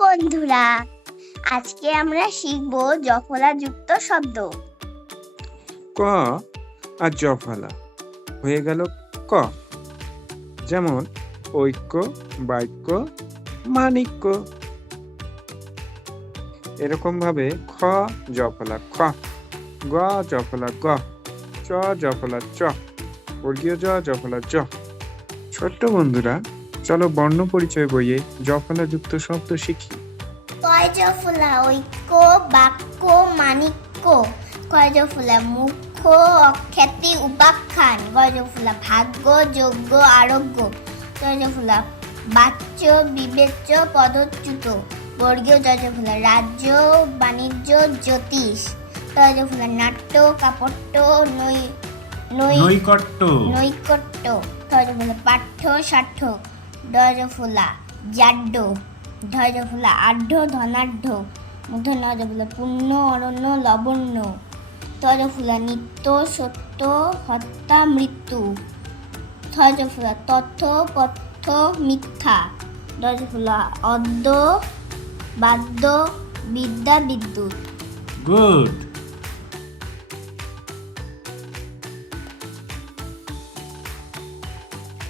বন্ধুরা, আজকে আমরা শিখব জফলা যুক্ত শব্দ। ক আর জফলা হয়ে গেল ক। যেমন ঐক্য, বাক্য, মাণিক্য। এরকম ভাবে খ জফলা খ, গ জফলা গ, চ জফলা চ, বর্গীয় জ জফলা জ। ছোট্ট বন্ধুরা, চলো বর্ণ পরিচয় বইয়ে জফলা যুক্ত শব্দ শিখি। কয় জফলা ঐক্য, বাক্য, মাণিক্য। কয় জফলা মুখ্য, অখ্যাতি, উপাখ্যান। কয় জফলা ভাগ্য, যোগ্য, আরোগ্য। কয় জফলা বাচ্য, বিবেচ্য, পদচ্যুত। বর্গীয় জ জফলা রাজ্য, বাণিজ্য, জ্যোতিষ। তয় জফলা নাট্য, কাপট্য, নৈকট্য। তয় জফলা পাঠ্য, সার্থক। ডয় জফলা জাড্য। ধয় জফলা আঢ্য, ধনাঢ্য। মূর্ধন্য ণ জফলা পূর্ণ, অরণ্য, লবণ্য। তয় জফলা নিত্য, সত্য, হত্যা, মৃত্যু। থয় জফলা তথ্য, পথ্য, মিথ্যা। ডয় জফলা অদ্য, বাদ্য, বিদ্যা, বিদ্যুৎ। গুড।